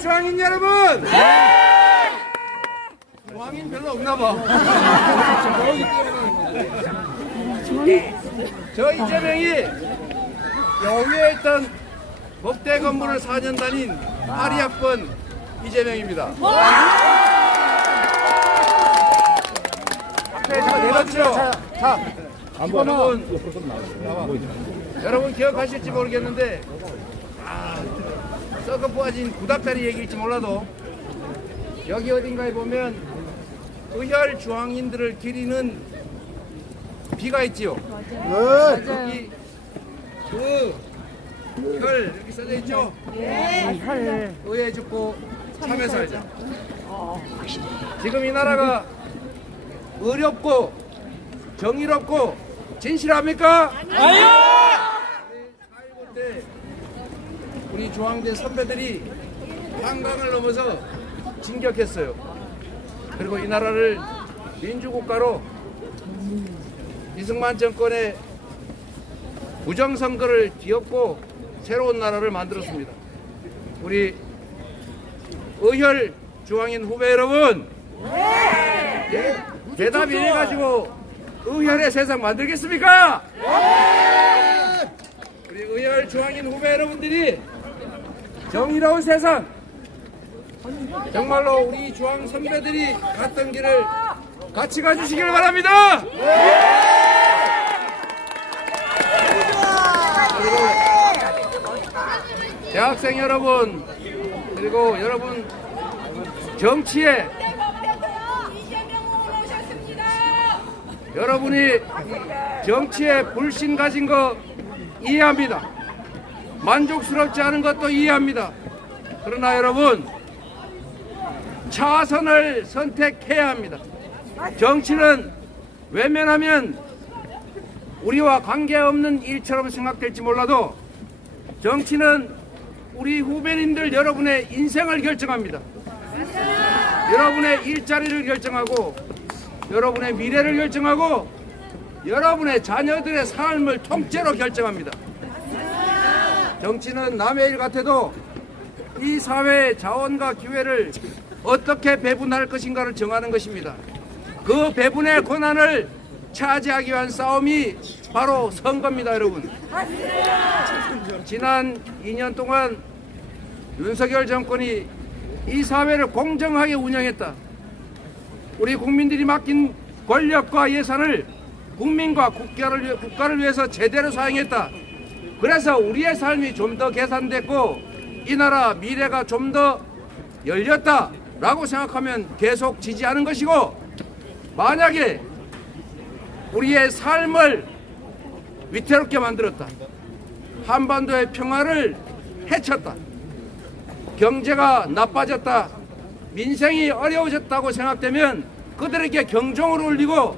중앙인 여러분! 네! 중앙인 별로 없나 봐. 저 이재명이 여기에 있던 법대 건물을 4년 다닌 파리학번 이재명입니다. 자, 내렸죠? 여러분 기억하실지 모르겠는데 썩어 부어진 구닥다리 얘기일지 몰라도 여기 어딘가에 보면 의혈 중앙인들을 기리는 비가 있지요. 여기 혈 이렇게 써져 있죠. 의에 죽고 참에 살자. 지금 이 나라가 의롭고 정의롭고 진실합니까? 아니요. 4.19 때 우리 중앙대 선배들이 한강을 넘어서 진격했어요. 그리고 이 나라를 민주국가로 이승만 정권의 부정선거를 뒤엎고 새로운 나라를 만들었습니다. 우리 의혈 중앙인 후배 여러분, 네. 대답 이래가지고 의혈의 세상 만들겠습니까? 네. 우리 의혈 중앙인 후배 여러분들이 정의로운 세상, 정말로 우리 중앙 선배들이 갔던 길을 같이 가주시길 바랍니다. 그리고 대학생 여러분, 그리고 여러분 정치에 여러분이 정치에 불신 가진 거 이해합니다. 만족스럽지 않은 것도 이해합니다. 그러나 여러분 차선을 선택해야 합니다. 정치는 외면하면 우리와 관계없는 일처럼 생각될지 몰라도 정치는 우리 후배님들 여러분의 인생을 결정합니다. 여러분의 일자리를 결정하고 여러분의 미래를 결정하고 여러분의 자녀들의 삶을 통째로 결정합니다. 정치는 남의 일 같아도 이 사회의 자원과 기회를 어떻게 배분할 것인가를 정하는 것입니다. 그 배분의 권한을 차지하기 위한 싸움이 바로 선거입니다, 여러분. 지난 2년 동안 윤석열 정권이 이 사회를 공정하게 운영했다. 우리 국민들이 맡긴 권력과 예산을 국민과 국가를 위해서 제대로 사용했다. 그래서 우리의 삶이 좀 더 개선됐고 이 나라 미래가 좀 더 열렸다라고 생각하면 계속 지지하는 것이고, 만약에 우리의 삶을 위태롭게 만들었다, 한반도의 평화를 해쳤다, 경제가 나빠졌다, 민생이 어려워졌다고 생각되면 그들에게 경종을 울리고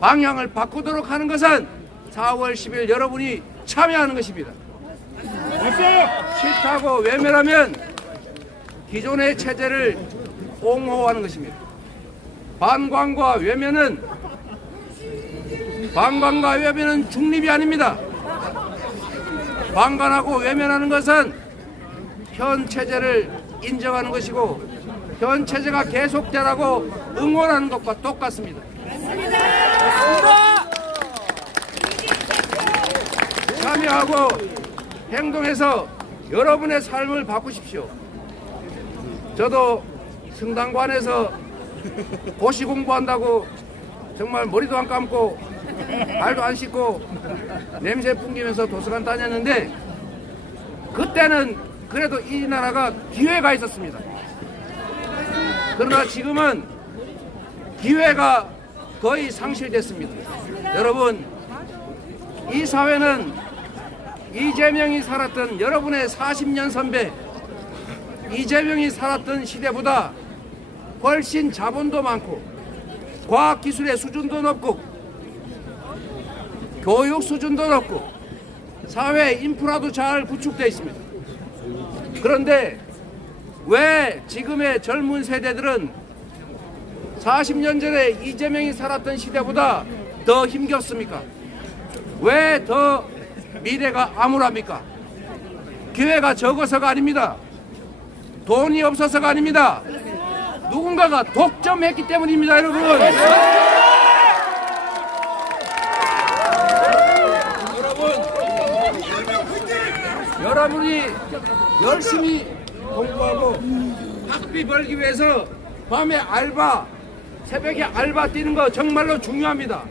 방향을 바꾸도록 하는 것은 4월 10일 여러분이 참여하는 것입니다. 싫다고 외면하면 기존의 체제를 옹호하는 것입니다. 반관과 외면은 중립이 아닙니다. 방관하고 외면하는 것은 현 체제를 인정하는 것이고 현 체제가 계속되라고 응원하는 것과 똑같습니다. 참여하고 행동해서 여러분의 삶을 바꾸십시오. 저도 성당관에서 고시 공부한다고 정말 머리도 안 감고 발도 안 씻고 냄새 풍기면서 도서관 다녔는데 그때는 그래도 이 나라가 기회가 있었습니다. 그러나 지금은 기회가 거의 상실됐습니다. 여러분, 이 사회는 이재명이 살았던 여러분의 40년 선배 이재명이 살았던 시대보다 훨씬 자본도 많고 과학기술의 수준도 높고 교육 수준도 높고 사회 인프라도 잘 구축되어 있습니다. 그런데 왜 지금의 젊은 세대들은 40년 전에 이재명이 살았던 시대보다 더 힘겹습니까? 왜 더 미래가 암울합니까? 기회가 적어서가 아닙니다. 돈이 없어서가 아닙니다. 누군가가 독점했기 때문입니다, 여러분. 여러분이 열심히 공부하고 학비 벌기 위해서 밤에 알바, 새벽에 알바 뛰는 거 정말로 중요합니다.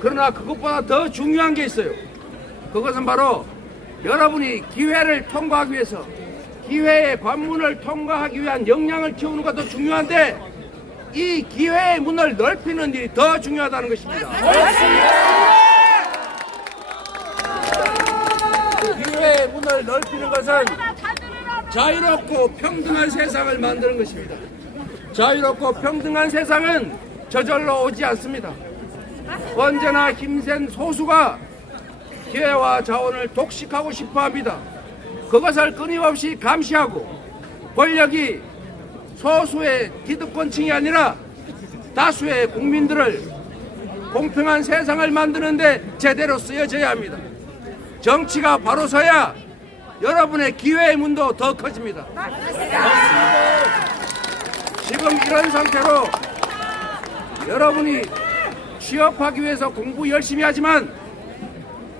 그러나 그것보다 더 중요한 게 있어요. 그것은 바로 여러분이 기회를 통과하기 위해서, 기회의 관문을 통과하기 위한 역량을 키우는 것도 중요한데, 이 기회의 문을 넓히는 일이 더 중요하다는 것입니다. 기회의 문을 넓히는 것은 자유롭고 평등한 세상을 만드는 것입니다. 자유롭고 평등한 세상은 저절로 오지 않습니다. 언제나 힘센 소수가 기회와 자원을 독식하고 싶어합니다. 그것을 끊임없이 감시하고 권력이 소수의 기득권층이 아니라 다수의 국민들을 공평한 세상을 만드는데 제대로 쓰여져야 합니다. 정치가 바로 서야 여러분의 기회의 문도 더 커집니다. 지금 이런 상태로 여러분이 취업하기 위해서 공부 열심히 하지만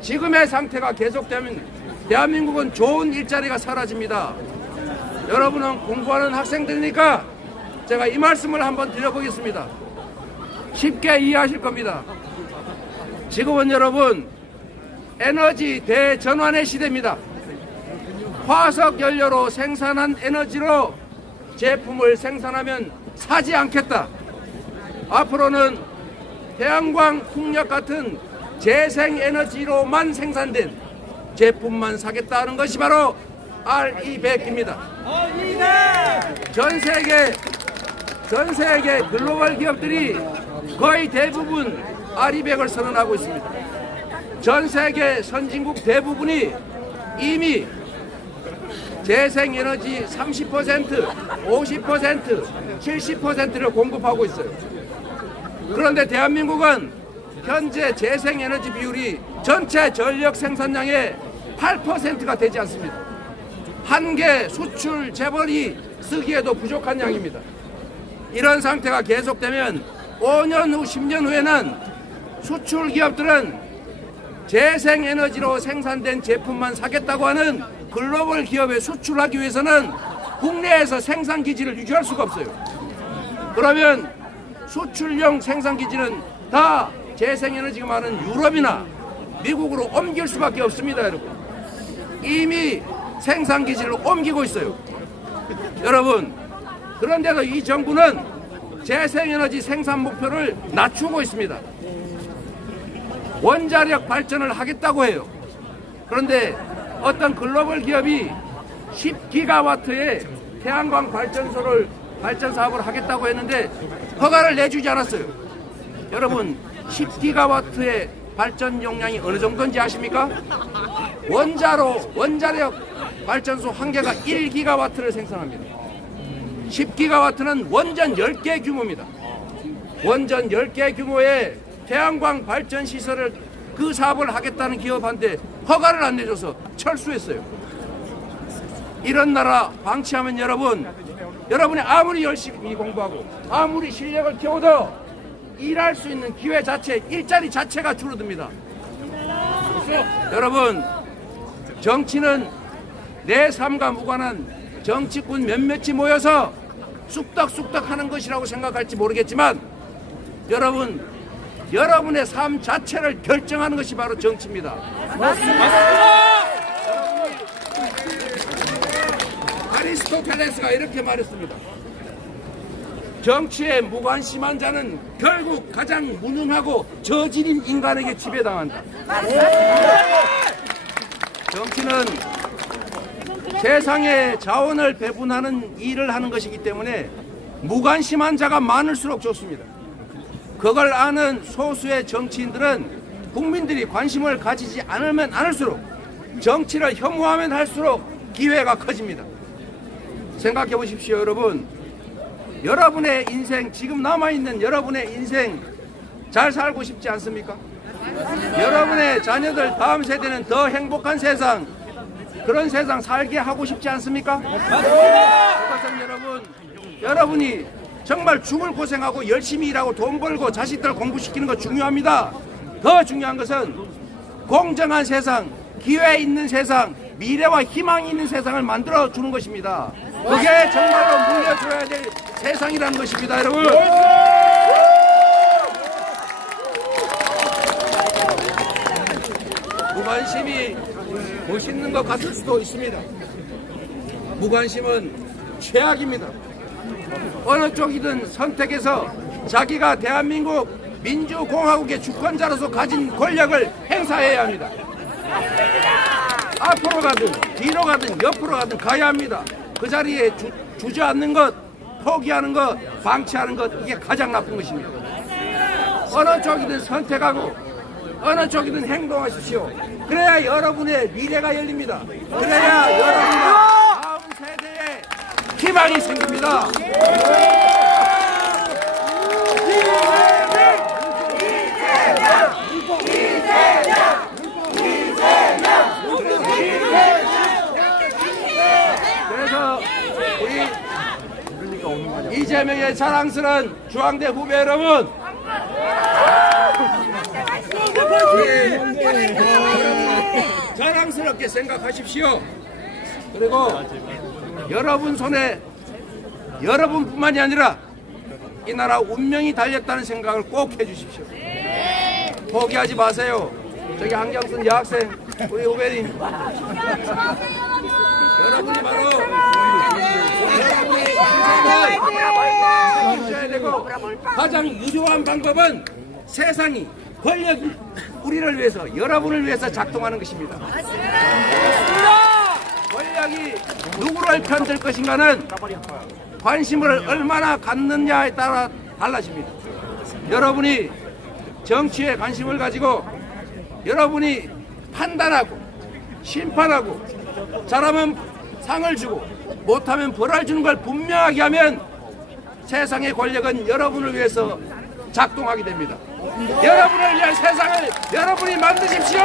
지금의 상태가 계속되면 대한민국은 좋은 일자리가 사라집니다. 여러분은 공부하는 학생들이니까 제가 이 말씀을 한번 드려보겠습니다. 쉽게 이해하실 겁니다. 지금은 여러분 에너지 대전환의 시대입니다. 화석 연료로 생산한 에너지로 제품을 생산하면 사지 않겠다. 앞으로는 태양광, 풍력 같은 재생에너지로만 생산된 제품만 사겠다는 것이 바로 RE100입니다. 전 세계 글로벌 기업들이 거의 대부분 RE100을 선언하고 있습니다. 전 세계 선진국 대부분이 이미 재생에너지 30%, 50%, 70%를 공급하고 있어요. 그런데 대한민국은 현재 재생에너지 비율이 전체 전력 생산량의 8%가 되지 않습니다. 한 개 수출 재벌이 쓰기에도 부족한 양입니다. 이런 상태가 계속되면 5년 후, 10년 후에는 수출 기업들은 재생에너지로 생산된 제품만 사겠다고 하는 글로벌 기업에 수출하기 위해서는 국내에서 생산기지를 유지할 수가 없어요. 그러면 수출용 생산기지는 다 재생에너지가 많은 유럽이나 미국으로 옮길 수밖에 없습니다, 여러분. 이미 생산기지를 옮기고 있어요. 여러분, 그런데도 이 정부는 재생에너지 생산 목표를 낮추고 있습니다. 원자력 발전을 하겠다고 해요. 그런데 어떤 글로벌 기업이 10기가와트의 태양광 발전 사업을 하겠다고 했는데 허가를 내주지 않았어요. 여러분, 10기가와트의 발전 용량이 어느 정도인지 아십니까? 원자력 발전소 한 개가 1기가와트를 생산합니다. 10기가와트는 원전 10개 규모입니다. 원전 10개 규모의 태양광 발전 시설을 그 사업을 하겠다는 기업한테 허가를 안 내줘서 철수했어요. 이런 나라 방치하면 여러분이 아무리 열심히 공부하고 아무리 실력을 키워도 일할 수 있는 기회 자체, 일자리 자체가 줄어듭니다. 여러분, 정치는 내 삶과 무관한 정치꾼 몇몇이 모여서 쑥덕쑥덕 하는 것이라고 생각할지 모르겠지만 여러분의 삶 자체를 결정하는 것이 바로 정치입니다. 맞습니다. 아리스토텔레스가 이렇게 말했습니다. 정치에 무관심한 자는 결국 가장 무능하고 저질인 인간에게 지배당한다. 정치는 세상의 자원을 배분하는 일을 하는 것이기 때문에 무관심한 자가 많을수록 좋습니다. 그걸 아는 소수의 정치인들은 국민들이 관심을 가지지 않으면 않을수록, 정치를 혐오하면 할수록 기회가 커집니다. 생각해 보십시오, 여러분. 여러분의 인생, 지금 남아있는 여러분의 인생 잘 살고 싶지 않습니까? 여러분의 자녀들 다음 세대는 더 행복한 세상, 그런 세상 살게 하고 싶지 않습니까? 그것은 여러분이 정말 죽을 고생하고 열심히 일하고 돈 벌고 자식들 공부시키는 거 중요합니다. 더 중요한 것은 공정한 세상, 기회 있는 세상, 미래와 희망이 있는 세상을 만들어 주는 것입니다. 그게 정말로 물려줘야 될 세상이라는 것입니다, 여러분. 무관심이 멋있는 것 같을 수도 있습니다. 무관심은 최악입니다. 어느 쪽이든 선택해서 자기가 대한민국 민주공화국의 주권자로서 가진 권력을 행사해야 합니다. 앞으로 가든 뒤로 가든 옆으로 가든 가야 합니다. 그 자리에 주저앉는 것, 포기하는 것, 방치하는 것, 이게 가장 나쁜 것입니다. 어느 쪽이든 선택하고 어느 쪽이든 행동하십시오. 그래야 여러분의 미래가 열립니다. 그래야 여러분과 다음 세대에 희망이 생깁니다. 그래서 우리 이재명의 자랑스러운 중앙대 후배 여러분, 자랑스럽게 생각하십시오. 그리고 여러분 손에 여러분뿐만이 아니라 이 나라 운명이 달렸다는 생각을 꼭 해주십시오. 포기하지 마세요. 저기 안경 쓴 여학생 우리 후배님, 여러분이 바로 여러분의 인생을 책임져야 되고, 가장 유효한 방법은 세상이, 권력이 우리를 위해서, 여러분을 위해서 작동하는 것입니다. 권력이 누구를 편들 것인가는 관심을 얼마나 갖느냐에 따라 달라집니다. 여러분이 정치에 관심을 가지고 여러분이 판단하고 심판하고 잘하면 상을 주고 못하면 벌을 주는 걸 분명하게 하면 세상의 권력은 여러분을 위해서 작동하게 됩니다. 여러분을 위한 세상을 여러분이 만드십시오.